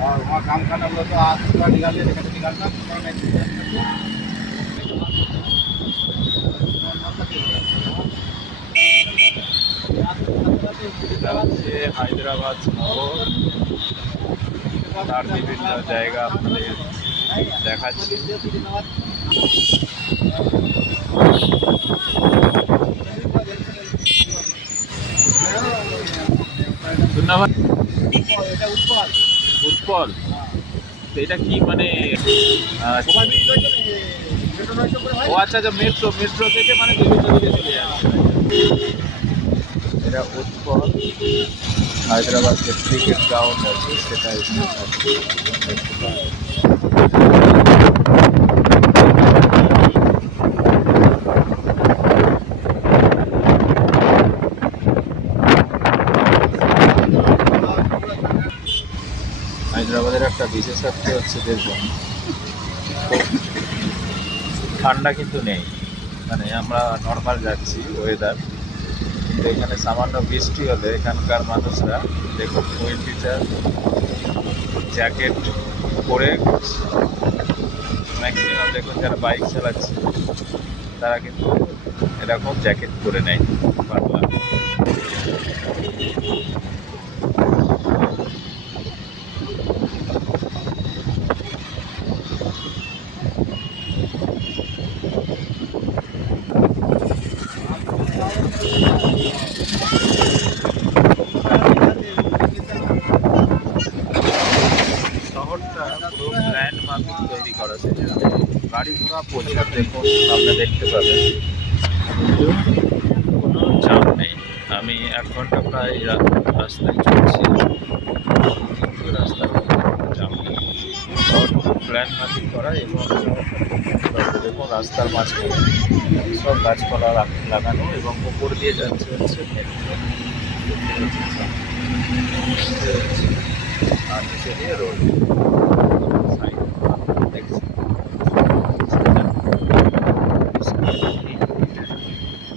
और वहाँ काम करना बोला तो आज पूरा निकाल लिया देखा तो निकालना पूरा नहीं এটা হচ্ছে হায়দ্রাবাদ শহর তার বিভিন্ন জায়গা আপনাদের দেখাচ্ছি ধন্যবাদ উৎপাদ তো এটা কি মানে ও আচ্ছা আচ্ছা মেট্রো মেট্রো থেকে মানে এটা উৎপল, হায়দ্রাবাদ যে ক্রিকেট গ্রাউন্ড আছে, সেটা এখানে আছে। দেখতে পাচ্ছেন। হায়দ্রাবাদের একটা বিশেষত্ব হচ্ছে দেখুন ঠান্ডা কিন্তু নেই। মানে আমরা নর্মাল যাচ্ছি ওয়েদার কিন্তু এখানে সামান্য বৃষ্টি হলে এখানকার মানুষরা দেখুন উইন্ডিটার জ্যাকেট পরে ম্যাক্সিমাম দেখুন যারা বাইক চালাচ্ছে, তারা কিন্তু এরকম জ্যাকেট পরে নেয়। পাতলা শহরটা পুরো প্ল্যান মাফিক করা সেজন্য গাড়ি ঘোড়া প্রচার দেখুন আপনি দেখতে পাবেন। কোনো চাপ নেই। আমি এক ঘণ্টা প্রায় রাস্তায় চলছি। রাস্তার প্ল্যান মাফিক করা এবং দেখুন রাস্তার মাঝখানে সব গাছপালা লাগানো এবং উপর দিয়ে যাচ্ছে হচ্ছে আর নিচে দিয়ে রোড সাইড দেখছি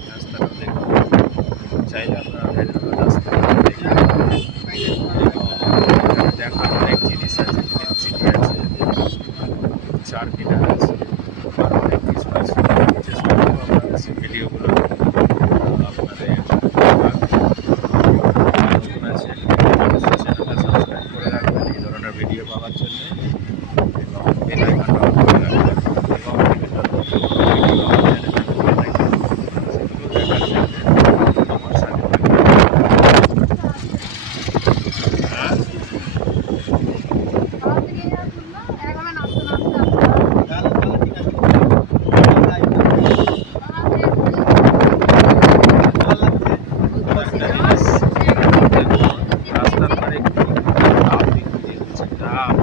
রাস্তাটা দেখুন চাইলে আপনারা হায়দ্রাবাদ রাস্তা দেখুন দেখার অনেক জিনিস আছে ফিল্ম সিটি আছে চার মিনার আছে আর অনেক কিছু আছে চেষ্টা করব আপনার কাছে ভিডিওগুলো আপনাদের নতুন আছে অবশ্যই চ্যানেলটা সাবস্ক্রাইব করে রাখবেন এই ধরনের ভিডিও পাওয়ার জন্য এবং বেল আইকনটা অন করে রাখবেন এবং বিভিন্ন নতুন ভিডিও আমার চ্যানেলে করে থাকি সেগুলো দেখার জন্য আমার সাথে থাকবেন হ্যাঁ এরকম নাচতে নাচতে তাহলে তাহলে ঠিক আছে ভালো লাগছে একটা জিনিস দেখুন রাস্তার ধারে ডাব বিক্রি হচ্ছে ডাব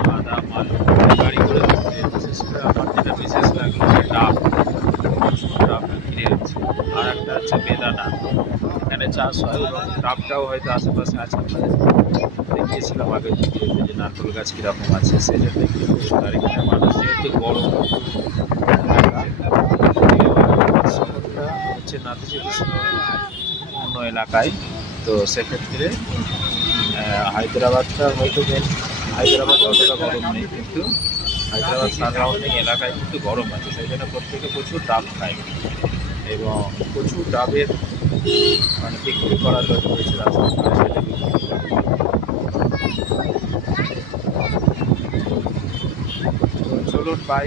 বাদাম আলু গাড়ি করে বিক্রি হচ্ছে বিশেষ করে আমার যেটা বিশেষ লাগল যে ডাব প্রচুর ডাব বিক্রি হচ্ছে একটা বেদানা। এখানে চাষ হয় এবং ডাবটাও হয়তো আশেপাশে আছে। আপনাদের দেখিয়েছিলাম আগে ভিডিওতে যে নারকেল গাছ কীরকম আছে জন্য একটু আর এখানে মানুষ যেহেতু গরম হচ্ছে নাতিজি কৃষ্ণ অন্য এলাকায়। তো সেক্ষেত্রে হায়দ্রাবাদটা হয়তো মেন হায়দ্রাবাদ অতটা গরম নেই, কিন্তু হায়দ্রাবাদ সারাউন্ডিং এলাকায় কিন্তু গরম আছে, সেই জন্য প্রত্যেকে প্রচুর ডাব খায়। এবং প্রচুর ডাবের মানে বিক্রি করার লোক রয়েছে রাস্তায় সেটা চলুন বাই